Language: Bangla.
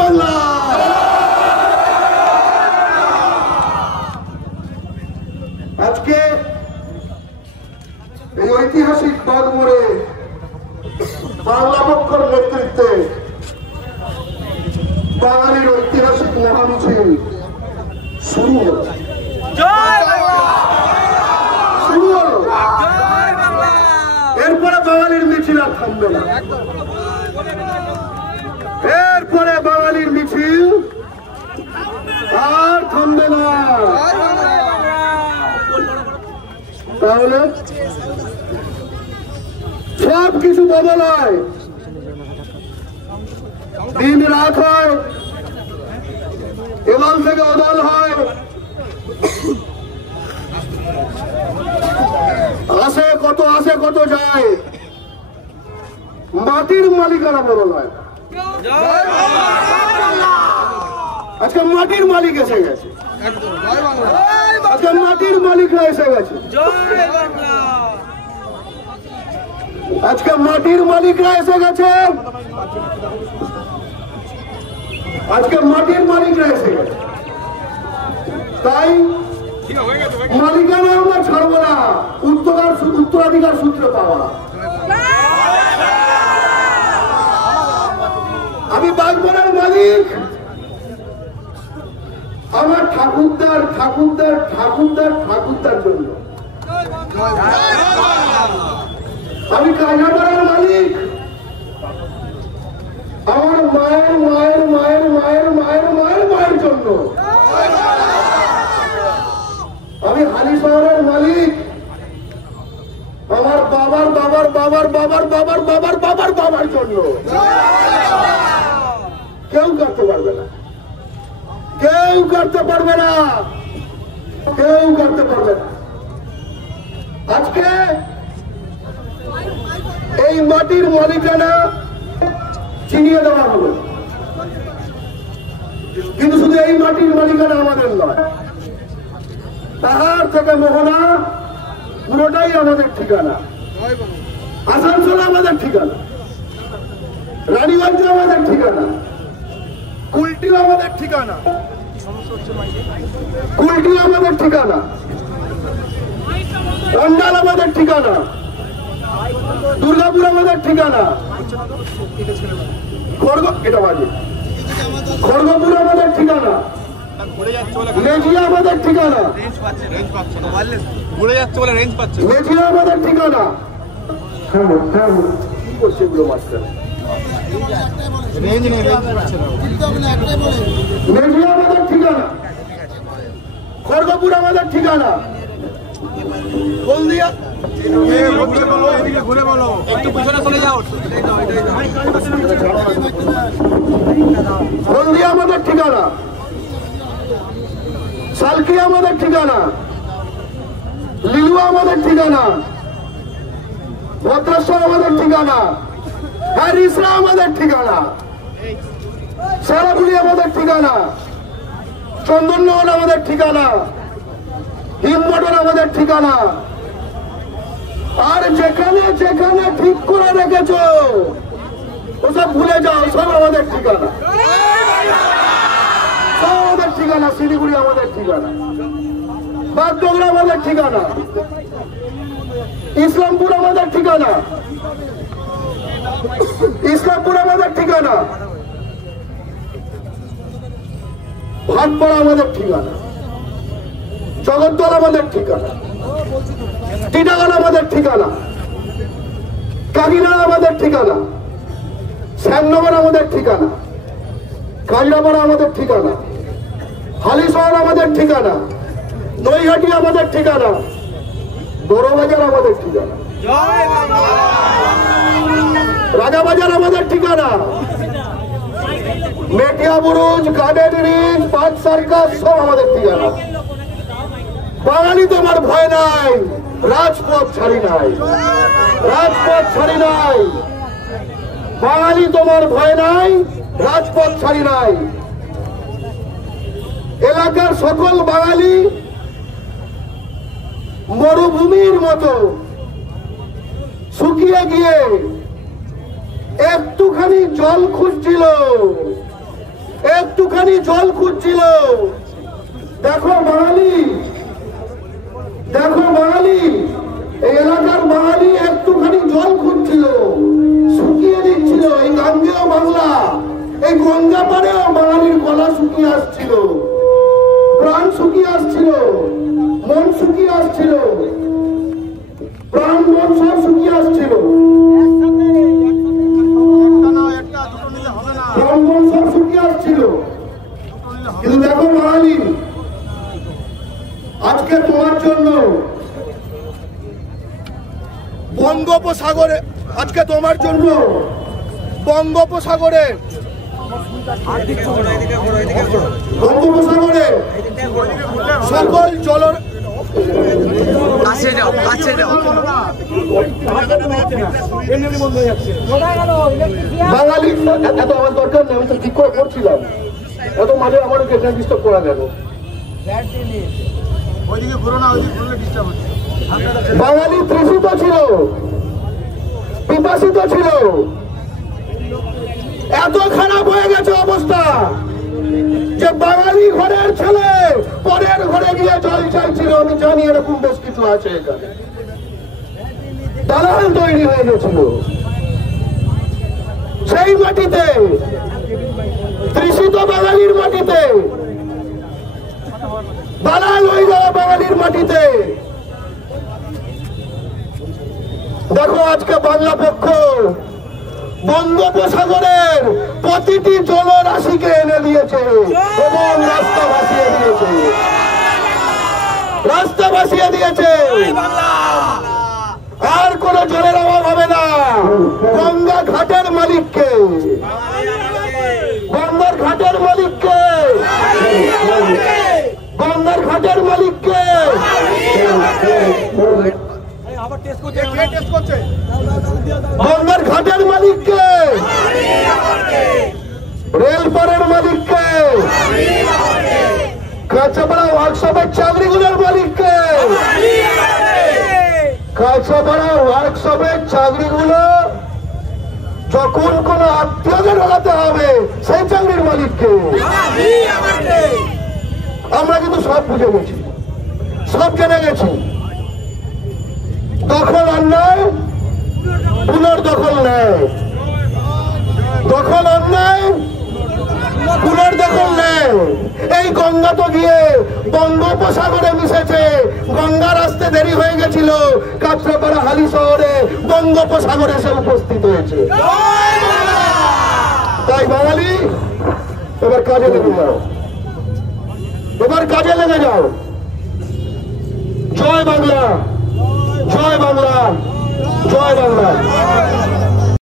বাংলা। আজকে এই ঐতিহাসিক বাগমোড়ে বাংলা পক্ষের নেতৃত্বে বাঙালির ঐতিহাসিক মহামিছিল শুরু হল। এরপরে বাঙালির মিছিল আর থামবে না। এরপরে বাঙালির মিছিল আর থামবে না। তাহলে সব কিছু বদল হয়, দিন রাত হয়, এদল থেকে অদল হয়, আসে কত যায়, মাটির মালিকানা বদল হয়। আজকে মাটির মালিক এসে গেছে, আজকে মাটির মালিকরা এসে গেছে, আজকে মাটির মালিকরা এসে গেছে, আজকে মাটির মালিকরা এসে গেছে। তাই মালিকানা আমরা ছাড়বো না, উত্তরাধিকার সূত্রে পাওয়া। আমি বাগমোড়ের মালিক, আমার ঠাকুরদার ঠাকুরদার ঠাকুরদার ঠাকুরদার জন্য। আমি কাঁচাপাড়ার মালিক, আমার মায়ের মায়ের মায়ের মায়ের মায়ের মায়ের মায়ের জন্য। আমি হালি শহরের মালিক, আমার বাবার বাবার বাবার বাবার বাবার বাবার বাবার বাবার জন্য। কেউ করতে পারবে না, কেউ করতে পারবে না, কেউ করতে পারবে না। আজকে এই মাটির মালিকানা চিনিয়ে দেওয়া হবে, কিন্তু শুধু এই মাটির মালিকানা আমাদের নয়, পাহাড় থেকে মোহনা পুরোটাই আমাদের ঠিকানা। আসানসোল আমাদের ঠিকানা, রানীগঞ্জ আমাদের ঠিকানা, কুলটি আমাদের ঠিকানা, কুলটি আমাদের ঠিকানা, অন্ডাল আমাদের ঠিকানা, দুর্গাপুর আমাদের ঠিকানা, খড়গপুর আমাদের ঠিকানা, মেজিয়া আমাদের ঠিকানা, মেজিয়া আমাদের ঠিকানা। কি করছে এগুলো মাস্টার? মেজিয়া আমাদের ঠিকানা, খড়গপুর আমাদের ঠিকানা, হলদিয়া হলদিয়া আমাদের ঠিকানা, সালকি আমাদের ঠিকানা, লিলুয়া আমাদের ঠিকানা, ভদ্রেশ্বর আমাদের ঠিকানা, হ্যারিসরা আমাদের ঠিকানা, সারাপুরি আমাদের ঠিকানা, চন্দননগর আমাদের ঠিকানা, হিমমটন আমাদের ঠিকানা। আর যেখানে যেখানে ঠিক করে রেখেছো ওসব ভুলে যাও, সব আমাদের ঠিকানা, সব আমাদের ঠিকানা। শিলিগুড়ি আমাদের ঠিকানা, বাগডোগরা আমাদের ঠিকানা, ইসলামপুর আমাদের ঠিকানা, ইসলামপুর আমাদের ঠিকানা, ভাটপাড়া আমাদের ঠিকানা, জগদ্দল আমাদের ঠিকানা, টিটাগড় আমাদের ঠিকানা, কাকিনাড়া আমাদের ঠিকানা, শ্যামনগর আমাদের ঠিকানা, কাজরাপাড়া আমাদের ঠিকানা, হালিশহর আমাদের ঠিকানা, নৈহাটি আমাদের ঠিকানা, বড়বাজার আমাদের ঠিকানা, রাজাবাজার আমাদের ঠিকানা, মেটিয়া বুরুজ, গার্ডেন রিজ, পাঁচ সার্কাস সব আমাদের ঠিকানা। বাঙালি তোমার ভয় নাই, রাজপথ ছাড়ি নাই, রাজপথ ছাড়ি নাই। বাঙালি তোমার ভয় নাই, রাজপথ ছাড়ি নাই। এলাকার সকল বাঙালি মরুভূমির মতো শুকিয়ে গিয়ে একটুখানি জল খুঁজছিল, একটুখানি জল খুঁজছিল। দেখো বাঙালি, দেখো বাঙালি, এই এলাকার বাঙালি একটুখানি জল খুঁজছিল, শুকিয়ে দিচ্ছিল। এই গাঙ্গেয় বাংলা, এই গঙ্গা পাড়েও বাঙালির গলা শুকিয়ে আসছিল, প্রাণ শুকিয়ে আসছিল, মন শুকিয়ে আসছিল, প্রাণ মন সব শুকিয়ে আসছিল, প্রাণ মন সব শুকিয়ে আসছিল। কিন্তু দেখো বাঙালি, আজকে তোমার জন্য বঙ্গোপসাগরে, আজকে তোমার জন্য বঙ্গোপসাগরে বঙ্গোপসাগরে সকল জলের কাছে যাও, কাছে যাও। বাঙালি এত আমার দরকার নেই, আমি তো ঠিক করে করছিলাম, এত মাঝে আমার ডিস্টার্ব করা গেল। বাঙালি তৃষিত ছিল, পিপাসিত ছিল, এত খারাপ হয়ে গেছে অবস্থা যে বাঙালি ঘরের ছেলে পরের ঘরে গিয়ে জল চাইছিল। আমি জানি এরকম বেশ কিছু আছে এখানে, দালাল তৈরি হয়ে গেছিল সেই মাটিতে, তৃষিত বাঙালির মাটিতে, দালাল হয়ে যাওয়া বাঙালির মাটিতে। দেখো আজকে বাংলা পক্ষ বঙ্গোপসাগরের প্রতিটি জলরাশিকে এনে দিয়েছে এবং রাস্তা ভাসিয়ে দিয়েছে, রাস্তা ভাসিয়ে দিয়েছে। আর কোন জলের অভাব হবে না। গঙ্গা ঘাটের মালিককে, গঙ্গার ঘাটের মালিককে, গঙ্গার ঘাটের মালিককে, গঙ্গার ঘাটের মালিককে, রেলপারের মালিককে, কাঁচাপাড়া ওয়ার্কশপের চাকরিগুলোর মালিককে, কাঁচাপাড়া ওয়ার্কশপের চাকরিগুলো যখন কোন আত্মীয়কে ঢোকাতে হবে সেই চাকরির মালিককে। আমরা কিন্তু সব বুঝে গেছি, সব জেনে গেছি। দখল অন্যায়, পুনর্দখল নেয়, দখল অন্যায়, পুনর্দখল নেয়। এই গঙ্গা তো গিয়ে বঙ্গোপসাগরে মিশেছে। গঙ্গার আসতে দেরি হয়ে গেছিল, কাঁচরাপাড়া হালি শহরে বঙ্গোপসাগরে এসে উপস্থিত হয়েছে। তাই বাঙালি এবার কাজে লেগে যাও, এবার কাজে লেগে যাও। জয় বাংলা, জয়